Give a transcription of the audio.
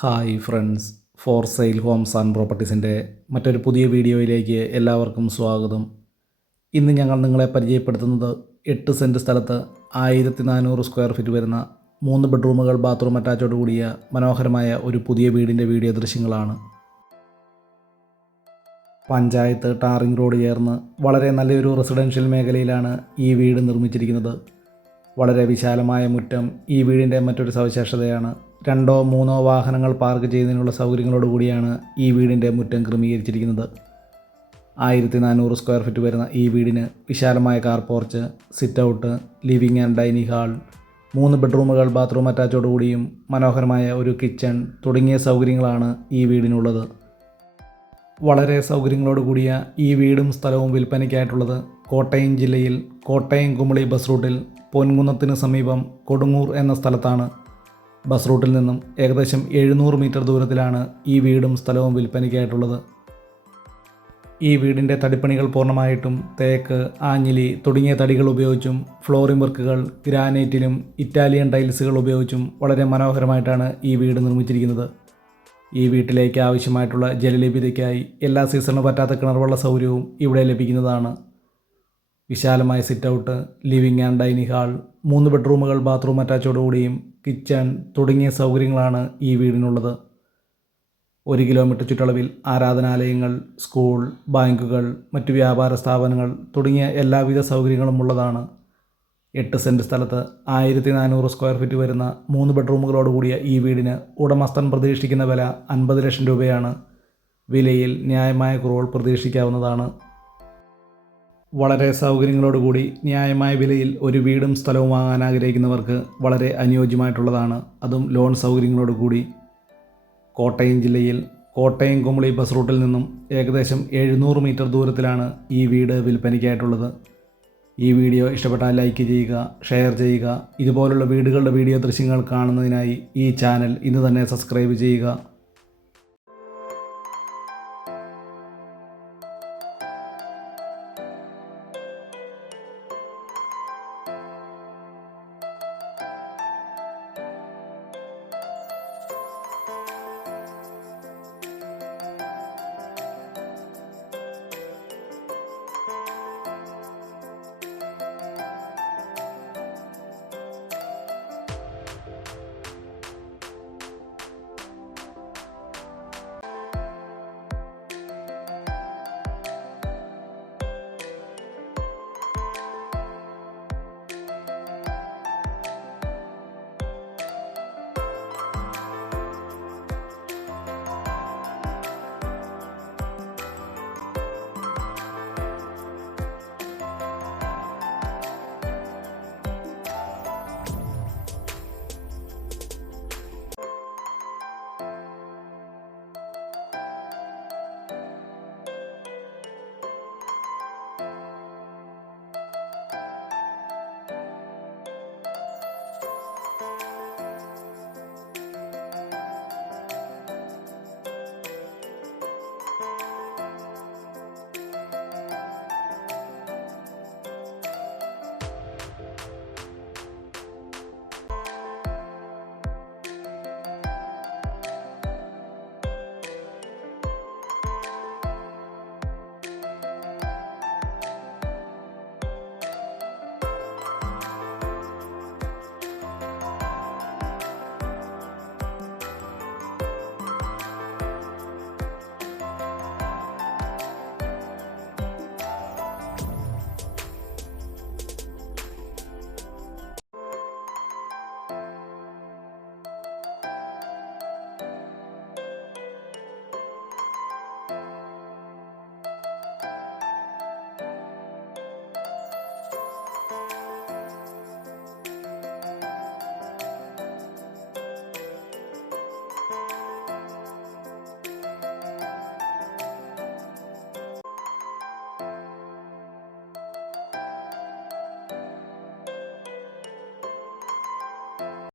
Hi friends, for sale homes and പ്രോപ്പർട്ടീസിൻ്റെ മറ്റൊരു പുതിയ വീഡിയോയിലേക്ക് എല്ലാവർക്കും സ്വാഗതം. ഇന്ന് ഞങ്ങൾ നിങ്ങളെ പരിചയപ്പെടുത്തുന്നത് 8 സെൻറ്റ് സ്ഥലത്ത് 1400 സ്ക്വയർ ഫീറ്റ് വരുന്ന 3 ബെഡ്റൂമുകൾ ബാത്റൂം അറ്റാച്ചോട് കൂടിയ മനോഹരമായ ഒരു പുതിയ വീടിൻ്റെ വീഡിയോ ദൃശ്യങ്ങളാണ്. പഞ്ചായത്ത് ടാറിംഗ് റോഡ് ചേർന്ന് വളരെ നല്ലൊരു റെസിഡൻഷ്യൽ മേഖലയിലാണ് ഈ വീട് നിർമ്മിച്ചിരിക്കുന്നത്. വളരെ വിശാലമായ മുറ്റം ഈ വീടിൻ്റെ മറ്റൊരു സവിശേഷതയാണ്. 2-3 വാഹനങ്ങൾ പാർക്ക് ചെയ്യുന്നതിനുള്ള സൗകര്യങ്ങളോടുകൂടിയാണ് ഈ വീടിൻ്റെ മുറ്റം ക്രമീകരിച്ചിരിക്കുന്നത്. 1400 സ്ക്വയർ ഫീറ്റ് വരുന്ന ഈ വീടിന് വിശാലമായ car porch, sit out, living and dining hall, 3 ബെഡ്റൂമുകൾ ബാത്റൂം അറ്റാച്ചോടുകൂടിയും മനോഹരമായ ഒരു കിച്ചൺ തുടങ്ങിയ സൗകര്യങ്ങളാണ് ഈ വീടിനുള്ളത്. വളരെ സൗകര്യങ്ങളോട് കൂടിയ ഈ വീടും സ്ഥലവും വിൽപ്പനയ്ക്കായിട്ടുള്ളത് കോട്ടയം ജില്ലയിൽ കോട്ടയം കുമളി ബസ് റൂട്ടിൽ പൊൻകുന്നത്തിന് സമീപം കൊടുങ്ങൂർ എന്ന സ്ഥലത്താണ്. ബസ് റൂട്ടിൽ നിന്നും ഏകദേശം 700 മീറ്റർ ദൂരത്തിലാണ് ഈ വീടും സ്ഥലവും വിൽപ്പനയ്ക്കായിട്ടുള്ളത്. ഈ വീടിൻ്റെ തടിപ്പണികൾ പൂർണ്ണമായിട്ടും തേക്ക്, ആഞ്ഞിലി തുടങ്ങിയ തടികൾ ഉപയോഗിച്ചും ഫ്ലോറിംഗ് വർക്കുകൾ ഗ്രാനൈറ്റിലും ഇറ്റാലിയൻ ടൈൽസുകൾ ഉപയോഗിച്ചും വളരെ മനോഹരമായിട്ടാണ് ഈ വീട് നിർമ്മിച്ചിരിക്കുന്നത്. ഈ വീട്ടിലേക്ക് ആവശ്യമായിട്ടുള്ള ജലലഭ്യതയ്ക്കായി എല്ലാ സീസണിലും പറ്റാത്ത കിണർവെള്ള സൗകര്യവും ഇവിടെ ലഭിക്കുന്നതാണ്. വിശാലമായ sit out, living and dining hall, 3 ബെഡ്റൂമുകൾ ബാത്റൂം അറ്റാച്ചോടുകൂടിയും കിച്ചൺ തുടങ്ങിയ സൗകര്യങ്ങളാണ് ഈ വീടിനുള്ളത്. 1 കിലോമീറ്റർ ചുറ്റളവിൽ ആരാധനാലയങ്ങൾ, സ്കൂൾ, ബാങ്കുകൾ, മറ്റു വ്യാപാര സ്ഥാപനങ്ങൾ തുടങ്ങിയ എല്ലാവിധ സൗകര്യങ്ങളും ഉള്ളതാണ്. 8 സെൻറ്റ് സ്ഥലത്ത് 1400 സ്ക്വയർ ഫീറ്റ് വരുന്ന 3 ബെഡ്റൂമുകളോടുകൂടിയ ഈ വീടിന് ഉടമസ്ഥൻ പ്രതീക്ഷിക്കുന്ന വില 50 ലക്ഷം രൂപയാണ്. വിലയിൽ ന്യായമായ കുറവുകൾ പ്രതീക്ഷിക്കാവുന്നതാണ്. വളരെ സൗകര്യങ്ങളോടുകൂടി ന്യായമായ വിലയിൽ ഒരു വീടും സ്ഥലവും വാങ്ങാൻ ആഗ്രഹിക്കുന്നവർക്ക് വളരെ അനുയോജ്യമായിട്ടുള്ളതാണ്. അതും ലോൺ സൗകര്യങ്ങളോടുകൂടി. കോട്ടയം ജില്ലയിൽ കോട്ടയം കുമളി ബസ് റൂട്ടിൽ നിന്നും ഏകദേശം 700 മീറ്റർ ദൂരത്തിലാണ് ഈ വീട് വിൽപ്പനയ്ക്കായിട്ടുള്ളത്. ഈ വീഡിയോ ഇഷ്ടപ്പെട്ടാൽ ലൈക്ക് ചെയ്യുക, ഷെയർ ചെയ്യുക. ഇതുപോലുള്ള വീടുകളുടെ വീഡിയോ ദൃശ്യങ്ങൾ കാണുന്നതിനായി ഈ ചാനൽ ഇന്ന് തന്നെ സബ്സ്ക്രൈബ് ചെയ്യുക.